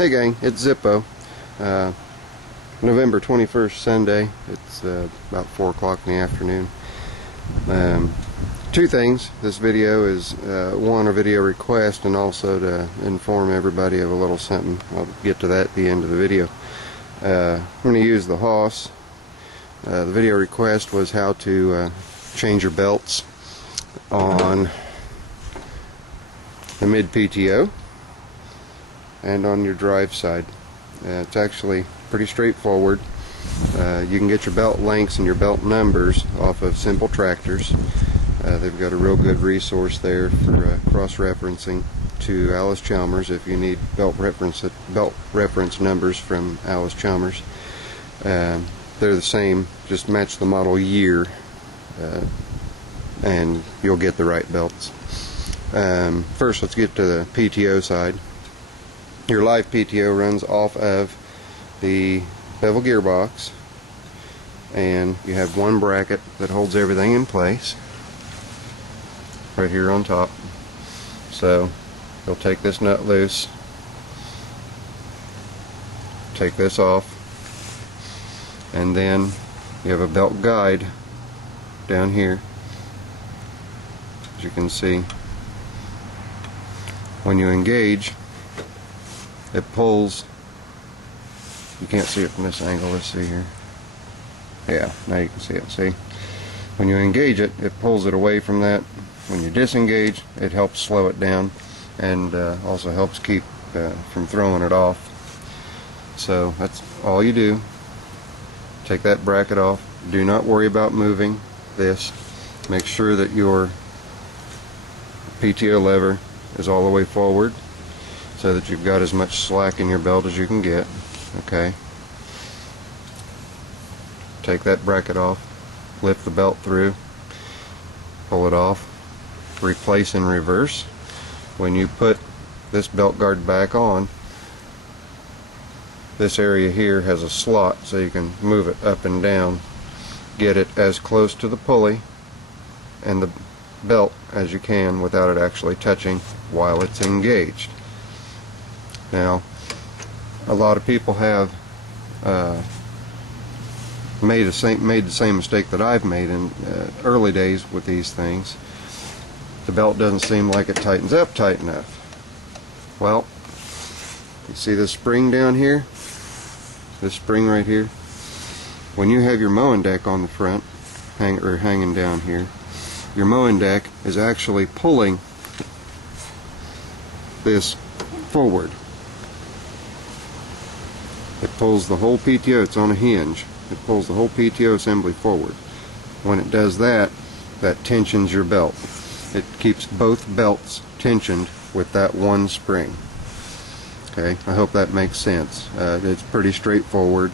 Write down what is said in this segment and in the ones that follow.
Hey gang, it's Zippo. November 21st, Sunday. It's about 4 o'clock in the afternoon. Two things. This video is one, a video request, and also to inform everybody of a little something. I'll get to that at the end of the video. I'm going to use the Hoss. The video request was how to change your belts on the mid PTO and on your drive side. It's actually pretty straightforward. You can get your belt lengths and your belt numbers off of Simpletractors. They've got a real good resource there for cross-referencing to Allis Chalmers if you need belt reference numbers from Allis Chalmers. They're the same, just match the model year and you'll get the right belts. First, let's get to the PTO side. Your live PTO runs off of the bevel gearbox, and you have one bracket that holds everything in place right here on top. So you'll take this nut loose, take this off, and then you have a belt guide down here. As you can see, when you engage, it pulls. You can't see it from this angle. Let's see here. Yeah, now you can see it. See? When you engage it, it pulls it away from that. When you disengage, it helps slow it down and also helps keep from throwing it off. So that's all you do. Take that bracket off. Do not worry about moving this. Make sure that your PTO lever is all the way forward, so that you've got as much slack in your belt as you can get. Okay. Take that bracket off, lift the belt through, pull it off, replace in reverse. When you put this belt guard back on, this area here has a slot so you can move it up and down. Get it as close to the pulley and the belt as you can without it actually touching while it's engaged. Now, a lot of people have made the same mistake that I've made in early days with these things. The belt doesn't seem like it tightens up tight enough. Well, you see this spring down here? This spring right here? When you have your mowing deck on the front, hanging down here, your mowing deck is actually pulling this forward. It pulls the whole PTO, it's on a hinge. It pulls the whole PTO assembly forward. When it does that, that tensions your belt. It keeps both belts tensioned with that one spring. Okay, I hope that makes sense. It's pretty straightforward.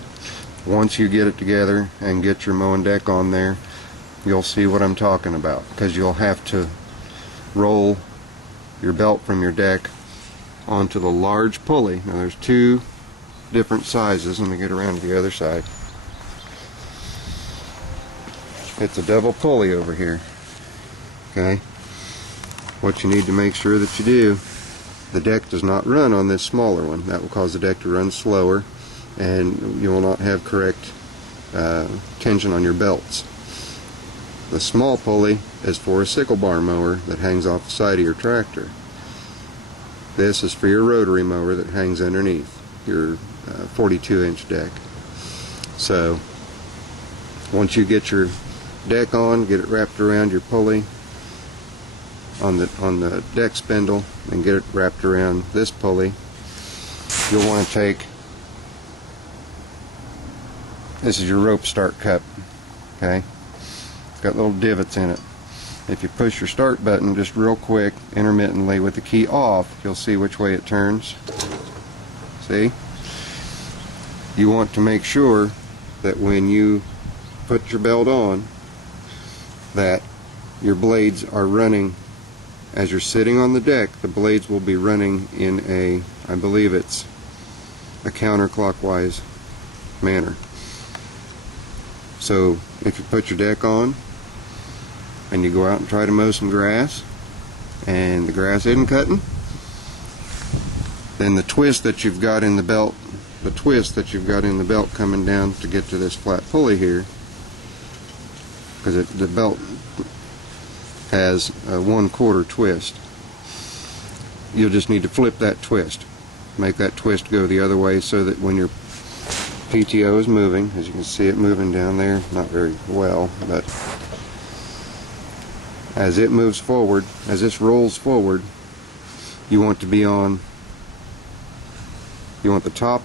Once you get it together and get your mowing deck on there, you'll see what I'm talking about, because you'll have to roll your belt from your deck onto the large pulley. Now there's two different sizes. Let me get around to the other side. It's a double pulley over here. Okay, what you need to make sure that you do, the deck does not run on this smaller one. That will cause the deck to run slower and you will not have correct tension on your belts. The small pulley is for a sickle bar mower that hangs off the side of your tractor. This is for your rotary mower that hangs underneath your 42-inch deck. So once you get your deck on, get it wrapped around your pulley on the deck spindle and get it wrapped around this pulley, you'll want to take, this is your rope start cup. Okay, it's got little divots in it. If you push your start button just real quick intermittently with the key off, you'll see which way it turns. See? You want to make sure that when you put your belt on, that your blades are running. As you're sitting on the deck, the blades will be running in a, I believe it's a counterclockwise manner. So if you put your deck on and you go out and try to mow some grass and the grass isn't cutting, then the twist that you've got in the belt, coming down to get to this flat pulley here, because the belt has a 1/4 twist. You'll just need to flip that twist, make that twist go the other way, so that when your PTO is moving, as you can see it moving down there, not very well, but as it moves forward, as this rolls forward, you want to be on, you want the top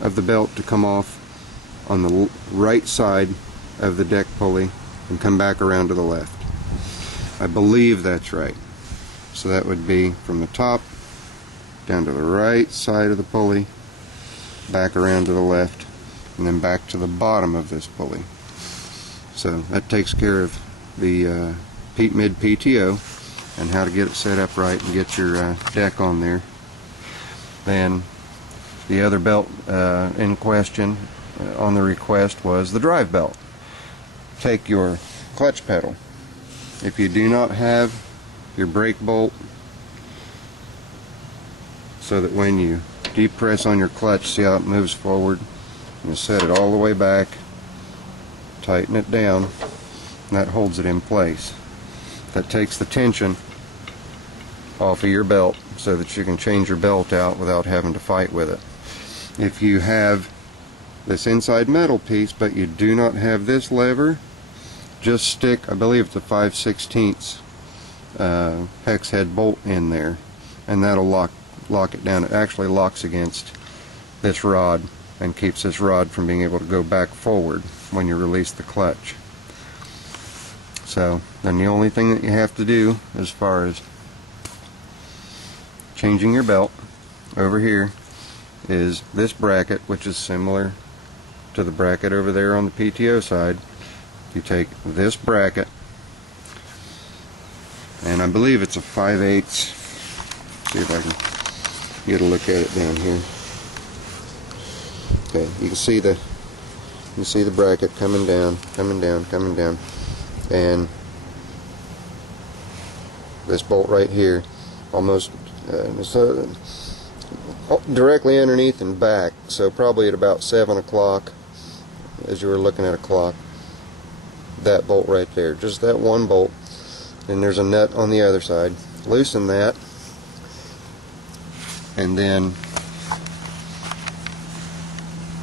of the belt to come off on the right side of the deck pulley and come back around to the left. I believe that's right. So that would be from the top down to the right side of the pulley, back around to the left, and then back to the bottom of this pulley. So that takes care of the mid PTO and how to get it set up right and get your deck on there. Then the other belt in question on the request was the drive belt. Take your clutch pedal. If you do not have your brake bolt, so that when you depress on your clutch, see how it moves forward, you set it all the way back, tighten it down, and that holds it in place. That takes the tension off of your belt so that you can change your belt out without having to fight with it. If you have this inside metal piece but you do not have this lever, just stick, I believe it's a 5/16 hex head bolt in there, and that'll lock it down. It actually locks against this rod and keeps this rod from being able to go back forward when you release the clutch. So then the only thing that you have to do as far as changing your belt over here is this bracket, which is similar to the bracket over there on the PTO side. You take this bracket, and I believe it's a 5/8. See if I can get a look at it down here. Okay, you can see the bracket coming down, and this bolt right here, almost directly underneath and back. So probably at about 7 o'clock, as you were looking at a clock, that bolt right there, just that one bolt. And there's a nut on the other side. Loosen that, and then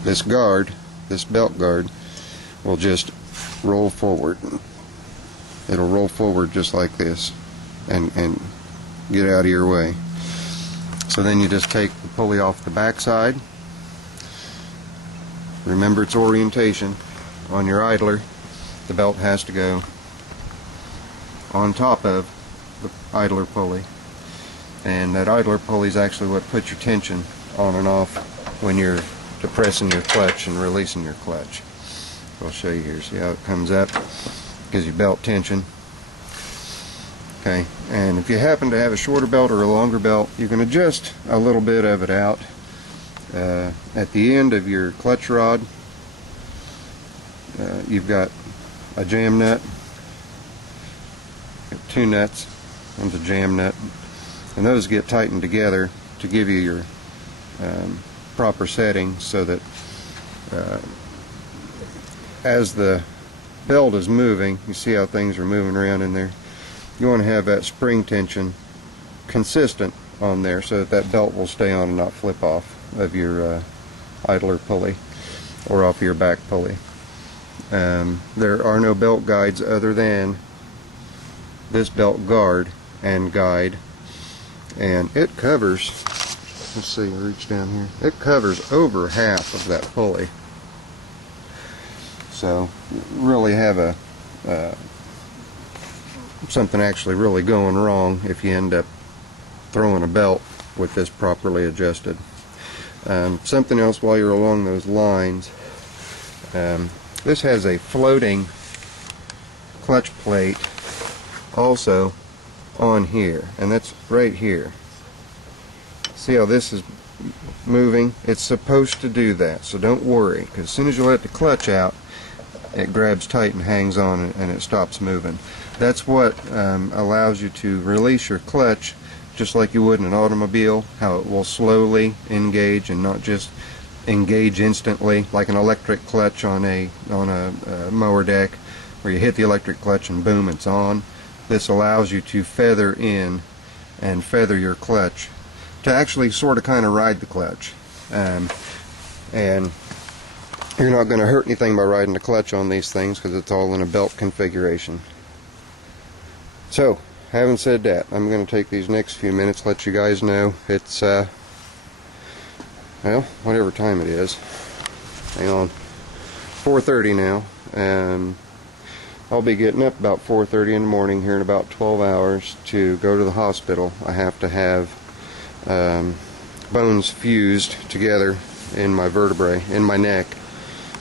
this guard, this belt guard, will just roll forward. It'll roll forward just like this and get out of your way. So then you just take the pulley off the back side. Remember its orientation. On your idler, the belt has to go on top of the idler pulley, and that idler pulley is actually what puts your tension on and off when you're depressing your clutch and releasing your clutch. So I'll show you here. See how it comes up? Gives you belt tension. Okay, and if you happen to have a shorter belt or a longer belt, you can adjust a little bit of it out. At the end of your clutch rod, you've got a jam nut, two nuts, one's a jam nut, and those get tightened together to give you your proper setting, so that as the belt is moving, you see how things are moving around in there, you want to have that spring tension consistent on there so that that belt will stay on and not flip off of your idler pulley or off your back pulley. There are no belt guides other than this belt guard and guide, and it covers, let's see, reach down here, it covers over half of that pulley. So really have a something actually really going wrong if you end up throwing a belt with this properly adjusted. Something else while you're along those lines, this has a floating clutch plate also on here, and that's right here. See how this is moving? It's supposed to do that, so don't worry, because as soon as you let the clutch out, it grabs tight and hangs on, and it stops moving. That's what allows you to release your clutch just like you would in an automobile, how it will slowly engage and not just engage instantly, like an electric clutch on a mower deck, where you hit the electric clutch and boom, it's on. This allows you to feather in and feather your clutch to actually sort of kind of ride the clutch. And you're not going to hurt anything by riding the clutch on these things because it's all in a belt configuration. So, having said that, I'm going to take these next few minutes, let you guys know it's, well, whatever time it is. Hang on. 4:30 now. I'll be getting up about 4:30 in the morning here in about 12 hours to go to the hospital. I have to have bones fused together in my vertebrae, in my neck,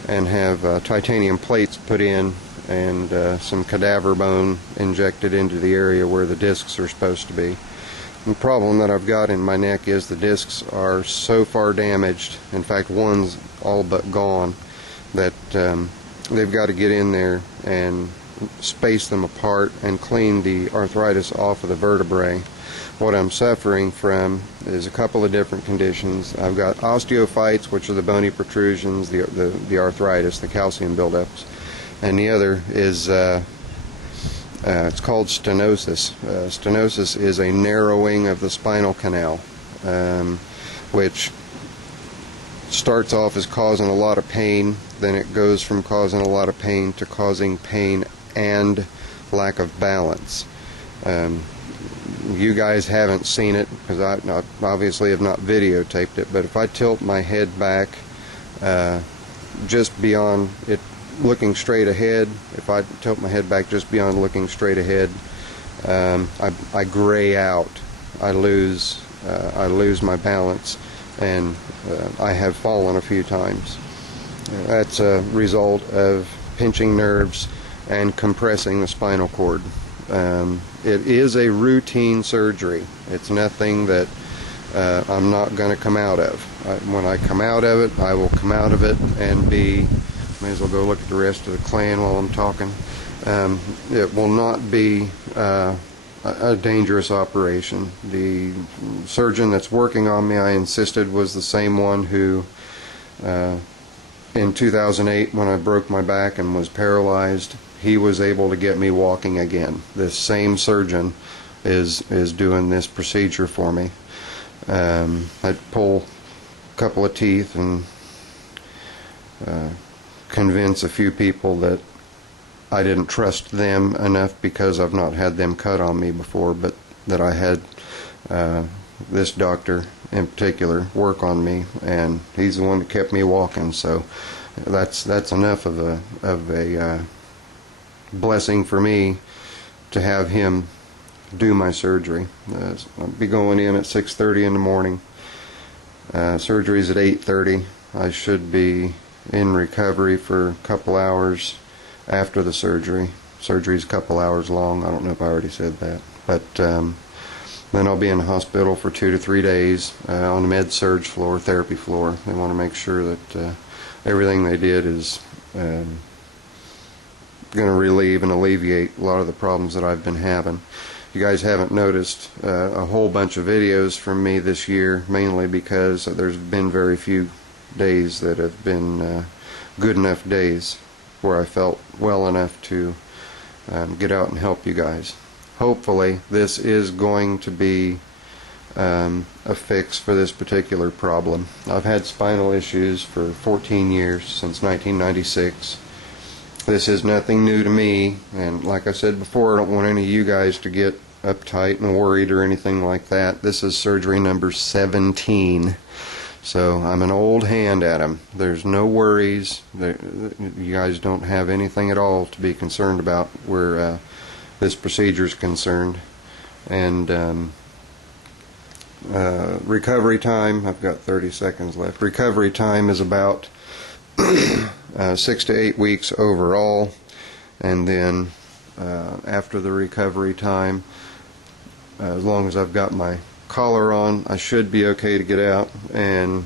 and have titanium plates put in and some cadaver bone injected into the area where the discs are supposed to be. The problem that I've got in my neck is the discs are so far damaged, in fact one's all but gone, that they've got to get in there and space them apart and clean the arthritis off of the vertebrae. What I'm suffering from is a couple of different conditions. I've got osteophytes, which are the bony protrusions, the arthritis, the calcium buildups, and the other is it's called stenosis. Stenosis is a narrowing of the spinal canal, which starts off as causing a lot of pain, then it goes from causing a lot of pain to causing pain and lack of balance. You guys haven't seen it because I obviously have not videotaped it, but if I tilt my head back just beyond it looking straight ahead, if I tilt my head back just beyond looking straight ahead, I gray out. I lose my balance, and I have fallen a few times. That's a result of pinching nerves and compressing the spinal cord. It is a routine surgery. It's nothing that I'm not going to come out of. When I come out of it, I will come out of it and be, may as well go look at the rest of the clan while I'm talking. It will not be a dangerous operation. The surgeon that's working on me, I insisted, was the same one who in 2008, when I broke my back and was paralyzed, he was able to get me walking again. This same surgeon is doing this procedure for me. I'd pull a couple of teeth and convince a few people that I didn't trust them enough because I've not had them cut on me before, but that I had this doctor in particular work on me, and he's the one that kept me walking. So that's enough of a blessing for me to have him do my surgery. I'll be going in at 6:30 in the morning. Surgery's at 8:30. I should be in recovery for a couple hours after the surgery. Surgery's a couple hours long. I don't know if I already said that, but then I'll be in the hospital for 2 to 3 days on the med-surg floor, therapy floor. They want to make sure that everything they did is going to relieve and alleviate a lot of the problems that I've been having. You guys haven't noticed a whole bunch of videos from me this year, mainly because there's been very few days that have been good enough days where I felt well enough to get out and help you guys. Hopefully this is going to be a fix for this particular problem. I've had spinal issues for 14 years, since 1996. This is nothing new to me, and like I said before, I don't want any of you guys to get uptight and worried or anything like that. This is surgery number 17, so I'm an old hand at them. There's no worries. You guys don't have anything at all to be concerned about where this procedure is concerned. And recovery time, I've got 30 seconds left. Recovery time is about 6 to 8 weeks overall, and then after the recovery time, as long as I've got my collar on, I should be okay to get out and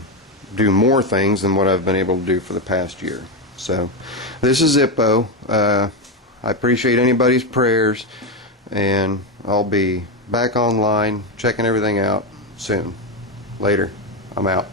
do more things than what I've been able to do for the past year. So this is Zippo. I appreciate anybody's prayers, and I'll be back online, checking everything out soon. Later. I'm out.